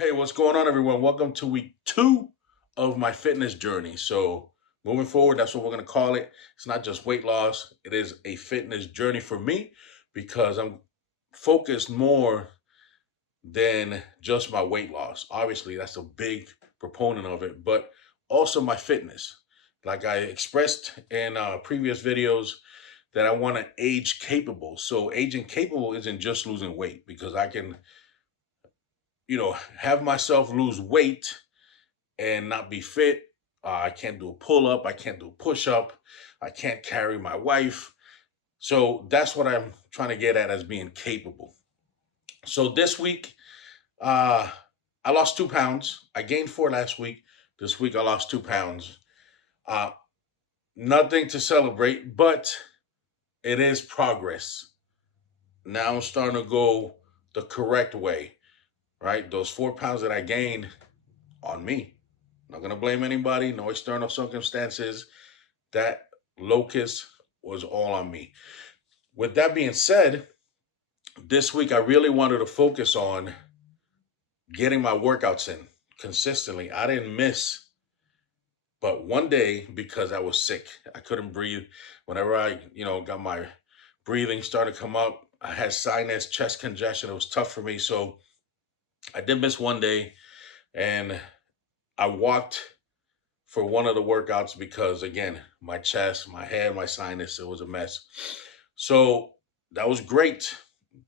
Hey, what's going on, everyone? Welcome to week 2 of my fitness journey. So, moving forward, that's what we're going to call it. It's not just weight loss, it is a fitness journey for me because I'm focused more than just my weight loss. Obviously, that's a big proponent of it, but also my fitness. Like I expressed in previous videos, that I want to age capable. So, aging capable isn't just losing weight because I can, have myself lose weight and not be fit. I can't do a pull up. I can't do a push up. I can't carry my wife. So that's what I'm trying to get at as being capable. So this week, uh, I lost 2 pounds. I gained 4 last week. This week, I lost 2 pounds. Uh, Nothing to celebrate, but it is progress. Now I'm starting to go the correct way, right? Those 4 pounds that I gained on me. Not going to blame anybody, no external circumstances. That locus was all on me. With that being said, this week I really wanted to focus on getting my workouts in consistently. I didn't miss but one day because I was sick. I couldn't breathe. Whenever I, got my breathing started to come up, I had sinus, chest congestion. It was tough for me. So I did miss one day and I walked for one of the workouts because again, my chest, my head, my sinus, it was a mess. So that was great.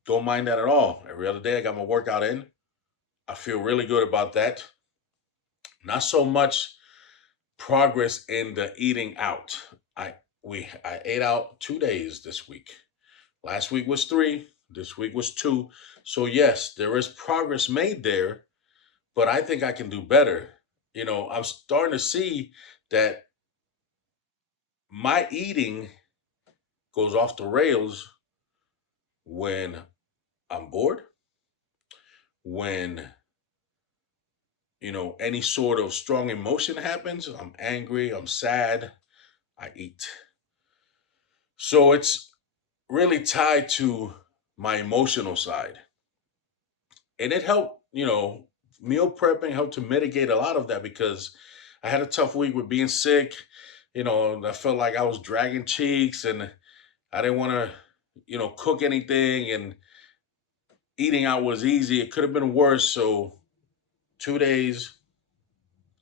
Don't mind that at all. Every other day I got my workout in. I feel really good about that. Not so much progress in the eating out. I ate out 2 days this week. Last week was three. This week was two. So yes, there is progress made there, but I think I can do better. I'm starting to see that my eating goes off the rails when I'm bored, when any sort of strong emotion happens. I'm angry, I'm sad, I eat. So it's really tied to my emotional side. And it helped, meal prepping helped to mitigate a lot of that because I had a tough week with being sick. I felt like I was dragging cheeks and I didn't want to, cook anything, and eating out was easy. It could have been worse. So 2 days,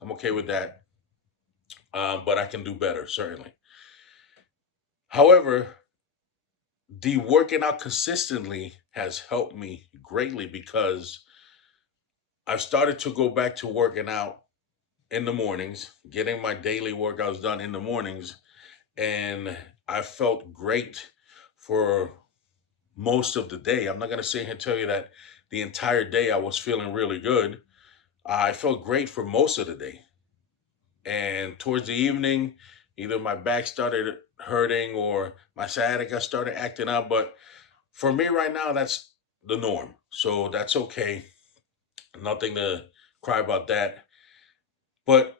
I'm okay with that. But I can do better, certainly. However, the working out consistently has helped me greatly because I've started to go back to working out in the mornings, getting my daily workouts done in the mornings, and I felt great for most of the day. I'm not going to sit here and tell you that the entire day I was feeling really good. I felt great for most of the day. And towards the evening, either my back started hurting or my sciatica started acting up. But for me right now, that's the norm. So that's okay. Nothing to cry about that. But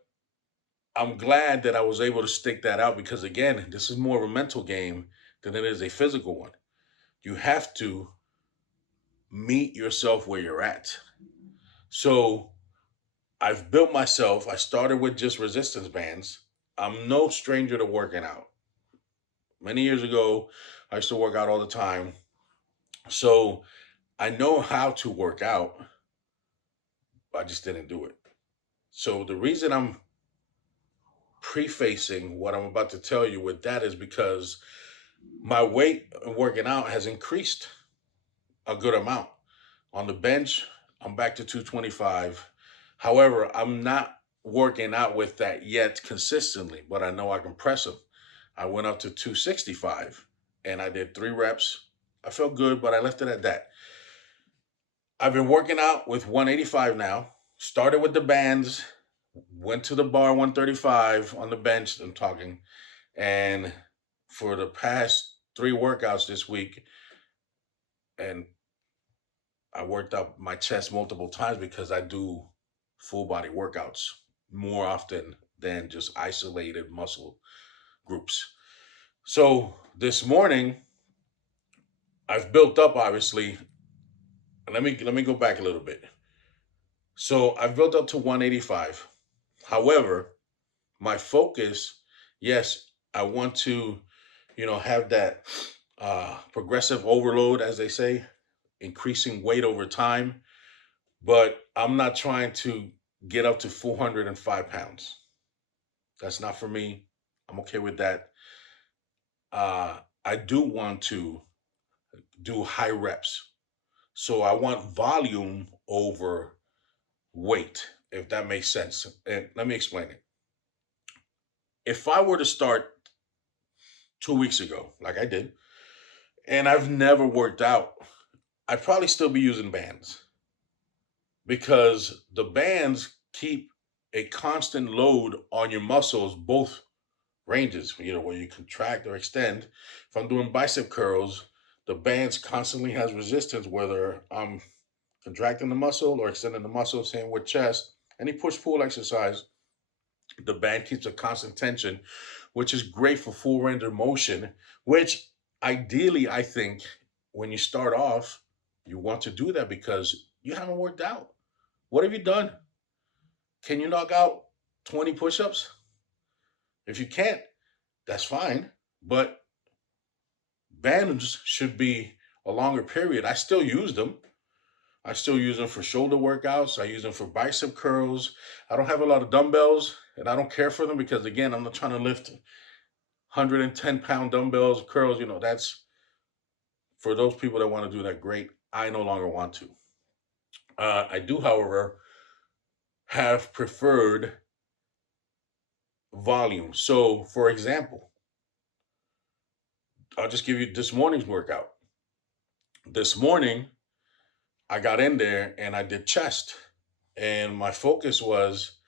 I'm glad that I was able to stick that out because, again, this is more of a mental game than it is a physical one. You have to meet yourself where you're at. So I've built myself. I started with just resistance bands. I'm no stranger to working out. Many years ago, I used to work out all the time. So I know how to work out. I just didn't do it. So the reason I'm prefacing what I'm about to tell you with that is because my weight working out has increased a good amount. On the bench, I'm back to 225. However, I'm not working out with that yet consistently, but I know I can press them. I went up to 265 and I did 3 reps. I felt good, but I left it at that. I've been working out with 185 now. Started with the bands, went to the bar 135 on the bench. I'm talking. And for the past 3 workouts this week, and I worked up my chest multiple times because I do full body workouts more often than just isolated muscle groups. So this morning, I've built up obviously. Let me go back a little bit. So I've built up to 185. However, my focus, yes, I want to, have that progressive overload, as they say, increasing weight over time. But I'm not trying to get up to 405 pounds. That's not for me. I'm okay with that. I do want to do high reps. So I want volume over weight, if that makes sense. And let me explain it. If I were to start 2 weeks ago, like I did, and I've never worked out, I'd probably still be using bands because the bands keep a constant load on your muscles, both ranges, where you contract or extend. If I'm doing bicep curls, the bands constantly has resistance, whether I'm contracting the muscle or extending the muscle. Same with chest. Any push pull exercise, the band keeps a constant tension, which is great for full range of motion. Which ideally, I think, when you start off, you want to do that because you haven't worked out. What have you done? Can you knock out 20 push ups? If you can't, that's fine. But bands should be a longer period. I still use them. I still use them for shoulder workouts. I use them for bicep curls. I don't have a lot of dumbbells and I don't care for them because, again, I'm not trying to lift 110-pound dumbbells, curls. That's for those people that want to do that, great. I no longer want to. I do, however, have preferred volume. So, for example, I'll just give you this morning's workout. This morning, I got in there and I did chest, and my focus was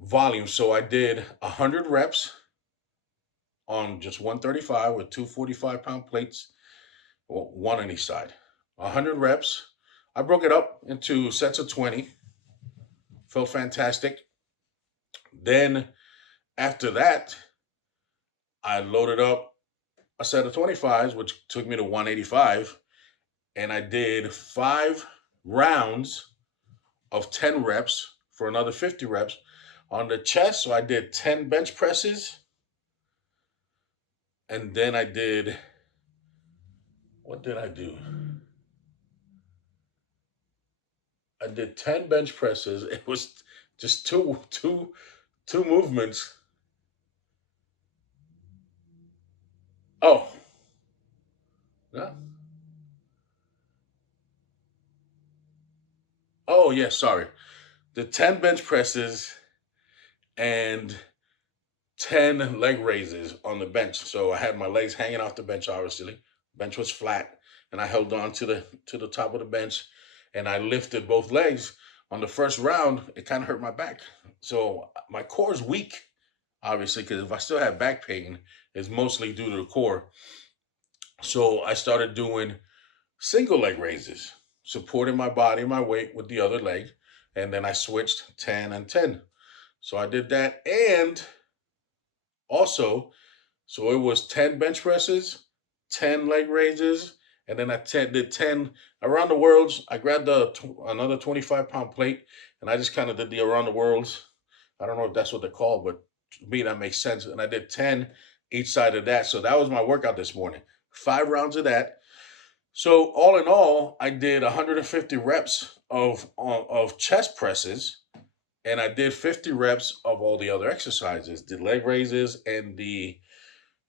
volume. So I did 100 reps on just 135 with two 45-pound plates, one on each side. 100 reps. I broke it up into sets of 20. Felt fantastic. Then after that, I loaded up a set of 25s, which took me to 185. And I did 5 rounds of 10 reps for another 50 reps on the chest. So I did 10 bench presses. And then what did I do? I did 10 bench presses. It was just two movements. Oh, no. Oh, yeah, sorry. The 10 bench presses and 10 leg raises on the bench. So I had my legs hanging off the bench, obviously. Bench was flat, and I held on to the top of the bench and I lifted both legs. On the first round, it kind of hurt my back. So my core is weak, obviously, because if I still have back pain, it's mostly due to the core. So I started doing single leg raises, supporting my body, my weight with the other leg. And then I switched 10 and 10. So I did that. And also, so it was 10 bench presses, 10 leg raises, and then did 10 around the worlds. I grabbed another 25-pound plate, and I just kind of did the around the worlds. I don't know if that's what they're called, but to me, that makes sense. And I did 10 each side of that. So that was my workout this morning. 5 rounds of that. So all in all, I did 150 reps of chest presses, and I did 50 reps of all the other exercises, the leg raises and the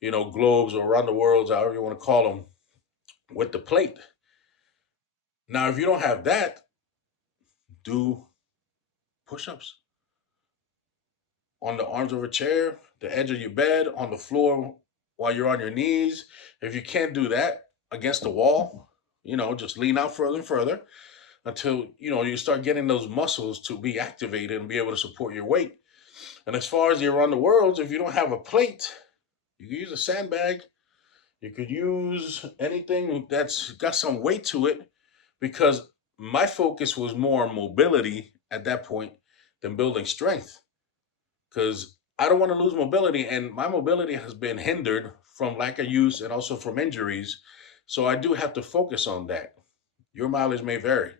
globes or around the worlds, however you want to call them, with the plate. Now, if you don't have that, do push-ups on the arms of a chair, the edge of your bed, on the floor while you're on your knees. If you can't do that against the wall, just lean out further and further until you start getting those muscles to be activated and be able to support your weight. And as far as the around the worlds, if you don't have a plate, you can use a sandbag. You could use anything that's got some weight to it, because my focus was more on mobility at that point than building strength. Because I don't want to lose mobility, and my mobility has been hindered from lack of use and also from injuries. So I do have to focus on that. Your mileage may vary.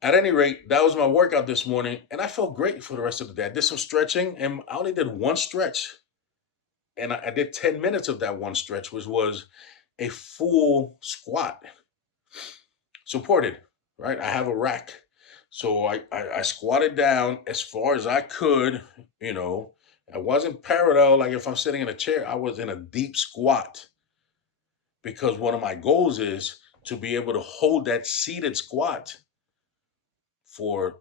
At any rate, that was my workout this morning, and I felt great for the rest of the day. I did some stretching, and I only did one stretch, and I did 10 minutes of that one stretch, which was a full squat supported, right? I have a rack. So I squatted down as far as I could, you know. I wasn't parallel, like if I'm sitting in a chair, I was in a deep squat because one of my goals is to be able to hold that seated squat for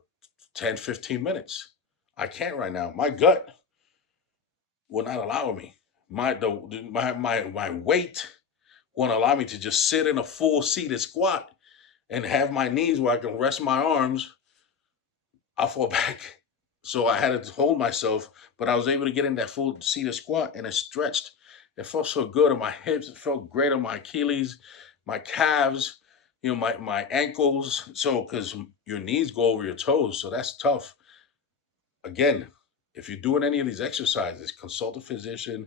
10, 15 minutes. I can't right now. My gut will not allow me. My weight won't allow me to just sit in a full seated squat and have my knees where I can rest my arms. I fall back. So I had to hold myself, but I was able to get in that full seated squat and it stretched. It felt so good on my hips. It felt great on my Achilles, my calves, my ankles. So, because your knees go over your toes. So that's tough. Again, if you're doing any of these exercises, consult a physician,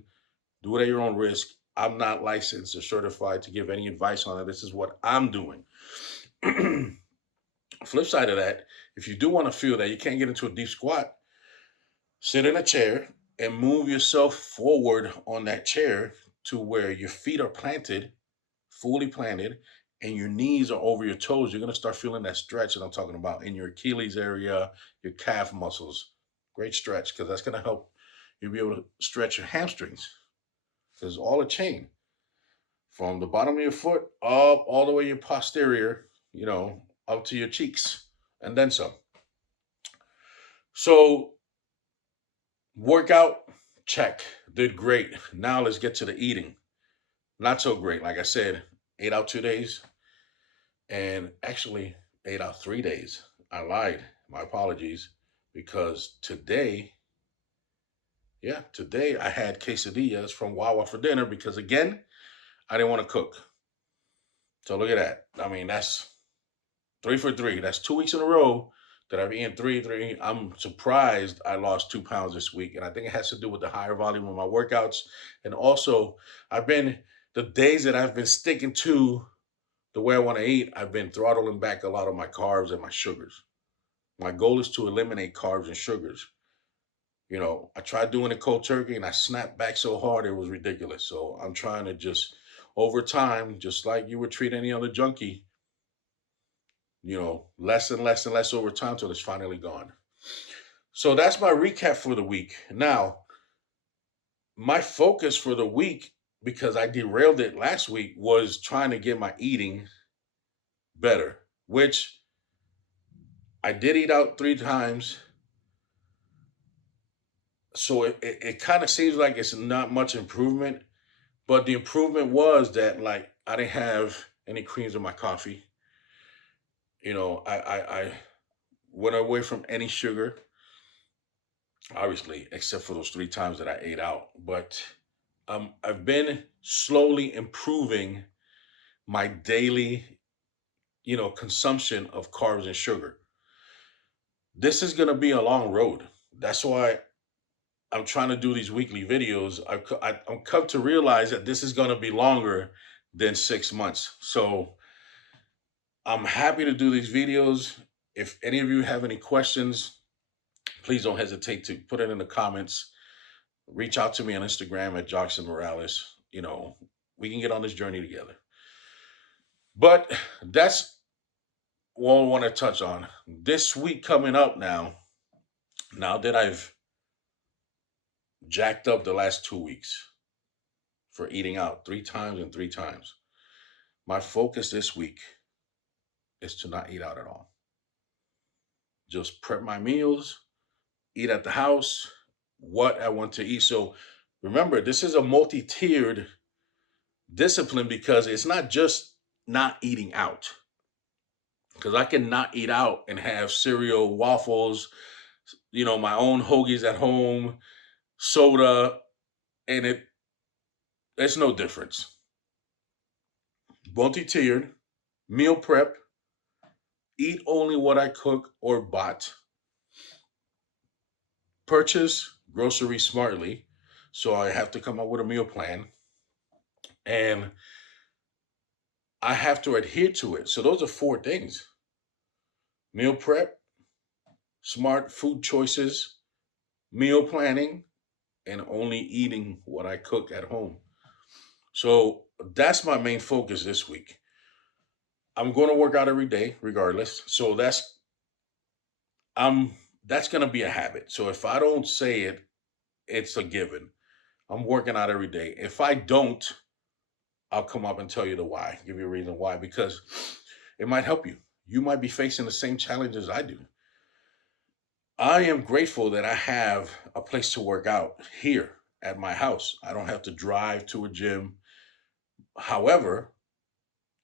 do it at your own risk. I'm not licensed or certified to give any advice on it. This is what I'm doing. Flip side of that, if you do want to feel that you can't get into a deep squat, sit in a chair and move yourself forward on that chair to where your feet are planted, fully planted, and your knees are over your toes. You're going to start feeling that stretch that I'm talking about in your Achilles area, your calf muscles. Great stretch because that's going to help you be able to stretch your hamstrings because all a chain from the bottom of your foot up all the way your posterior, up to your cheeks and then some. So workout, check. Did great. Now let's get to the eating. Not so great. Like I said, ate out 2 days and actually ate out 3 days. I lied. My apologies. Because today I had quesadillas from Wawa for dinner because again, I didn't want to cook. So look at that. I mean, that's 3 for 3. That's 2 weeks in a row that I've eaten three. I'm surprised I lost 2 pounds this week. And I think it has to do with the higher volume of my workouts. And also, the days that I've been sticking to the way I want to eat, I've been throttling back a lot of my carbs and my sugars. My goal is to eliminate carbs and sugars. I tried doing it cold turkey and I snapped back so hard it was ridiculous. So I'm trying to just, over time, just like you would treat any other junkie, less and less and less over time till it's finally gone. So that's my recap for the week. Now, my focus for the week, because I derailed it last week, was trying to get my eating better, which I did eat out 3 times. So it kind of seems like it's not much improvement, but the improvement was that like I didn't have any creams in my coffee. I went away from any sugar, obviously, except for those 3 times that I ate out. But I've been slowly improving my daily, consumption of carbs and sugar. This is going to be a long road. That's why I'm trying to do these weekly videos. I'm come to realize that this is going to be longer than 6 months. So I'm happy to do these videos. If any of you have any questions, please don't hesitate to put it in the comments. Reach out to me on Instagram at Joksan Morales. We can get on this journey together. But that's what I want to touch on. This week coming up now that I've jacked up the last 2 weeks for eating out 3 times and 3 times, my focus this week is to not eat out at all. Just prep my meals, eat at the house, what I want to eat. So remember, this is a multi-tiered discipline because it's not just not eating out. Because I can not eat out and have cereal, waffles, my own hoagies at home, soda, and it's no difference. Multi-tiered, meal prep, eat only what I cook or bought, purchase groceries smartly. So I have to come up with a meal plan and I have to adhere to it. So those are 4 things. meal prep, smart food choices, meal planning, and only eating what I cook at home. So that's my main focus this week. I'm going to work out every day, regardless. So I'm that's going to be a habit. So if I don't say it, it's a given. I'm working out every day. If I don't, I'll come up and tell you the why, give you a reason why, because it might help you. You might be facing the same challenges I do. I am grateful that I have a place to work out here at my house. I don't have to drive to a gym. However,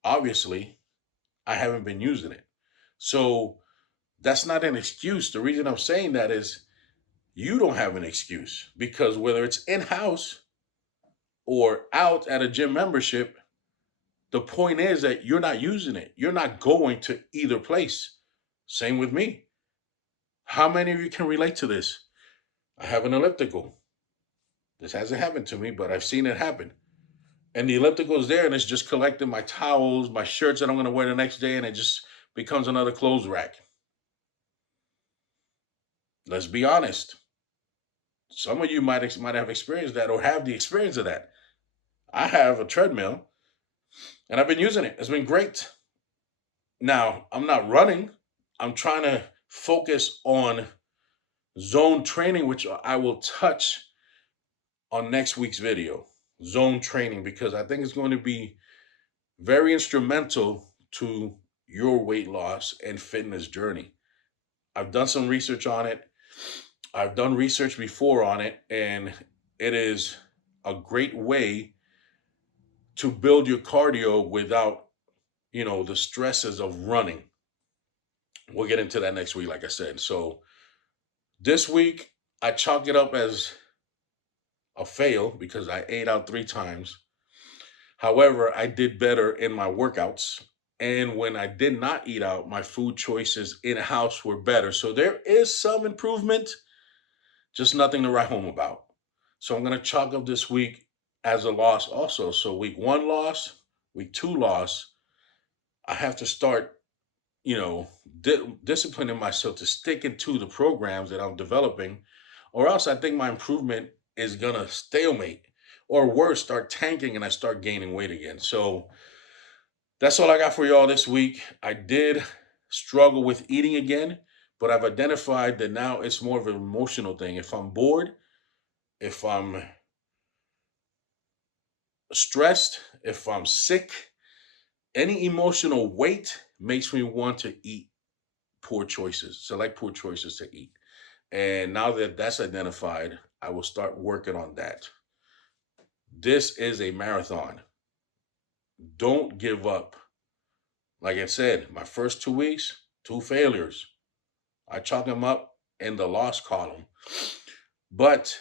obviously, I haven't been using it. So that's not an excuse. The reason I'm saying that is you don't have an excuse because whether it's in house or out at a gym membership, the point is that you're not using it. You're not going to either place. Same with me. How many of you can relate to this? I have an elliptical. This hasn't happened to me, but I've seen it happen. And the elliptical is there and it's just collecting my towels, my shirts that I'm going to wear the next day, and it just becomes another clothes rack. Let's be honest. Some of you might have experienced that or have the experience of that. I have a treadmill and I've been using it. It's been great. Now, I'm not running. I'm trying to focus on zone training, which I will touch on next week's video. Zone training, because I think it's going to be very instrumental to your weight loss and fitness journey. I've done some research on it. I've done research before on it, and it is a great way to build your cardio without, the stresses of running. We'll get into that next week, like I said. So this week, I chalk it up as a fail because I ate out 3 times. However, I did better in my workouts. And when I did not eat out, my food choices in house were better. So there is some improvement, just nothing to write home about. So I'm going to chalk up this week as a loss also. So week 1 loss, week 2 loss. I have to start, you know, disciplining myself to stick into the programs that I'm developing, or else I think my improvement is going to stalemate or worse, start tanking and I start gaining weight again. So that's all I got for y'all this week. I did struggle with eating again, but I've identified that now it's more of an emotional thing. If I'm bored, if I'm stressed, if I'm sick, any emotional weight makes me want to eat poor choices, select poor choices to eat. And now that that's identified, I will start working on that. This is a marathon. Don't give up. Like I said, my first 2 weeks, 2 failures. I chalk them up in the loss column. But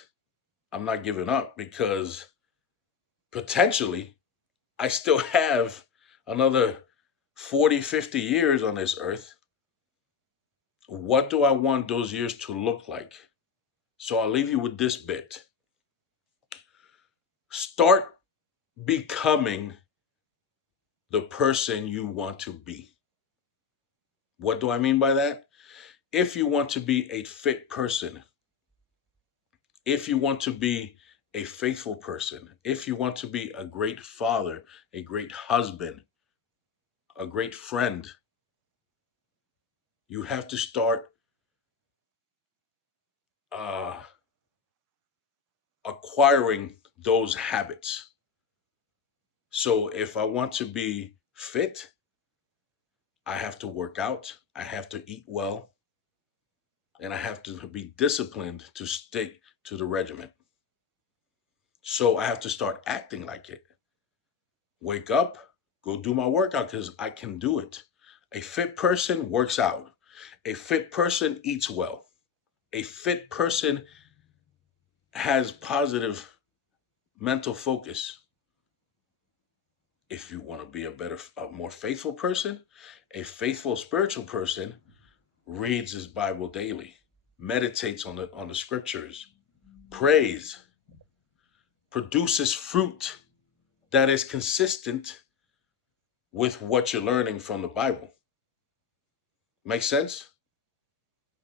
I'm not giving up because potentially I still have another 40, 50 years on this earth. What do I want those years to look like? So I'll leave you with this bit. Start becoming the person you want to be. What do I mean by that? If you want to be a fit person, if you want to be a faithful person, if you want to be a great father, a great husband, a great friend, you have to start uh, acquiring those habits. So if I want to be fit, I have to work out, I have to eat well, and I have to be disciplined to stick to the regimen. So I have to start acting like it. Wake up, go do my workout because I can do it. A fit person works out. A fit person eats well. A fit person has positive mental focus. If you want to be a more faithful person, a faithful spiritual person reads his Bible daily, meditates on the scriptures, prays, produces fruit that is consistent with what you're learning from the Bible. Make sense?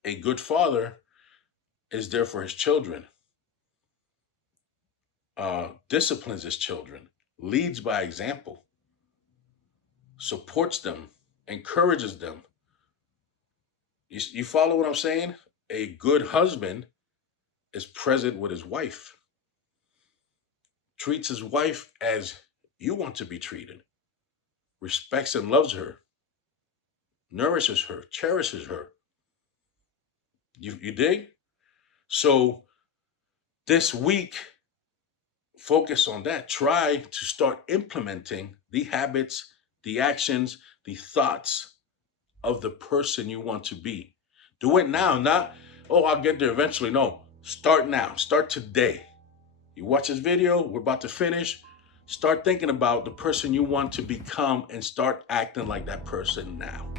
A good father is there for his children, disciplines his children, leads by example, supports them, encourages them. You follow what I'm saying? A good husband is present with his wife, treats his wife as you want to be treated, respects and loves her, nourishes her, cherishes her. You dig? So this week, focus on that. Try to start implementing the habits, the actions, the thoughts of the person you want to be. Do it now, not, oh, I'll get there eventually. No, start now. Start today. You watch this video, we're about to finish. Start thinking about the person you want to become and start acting like that person now.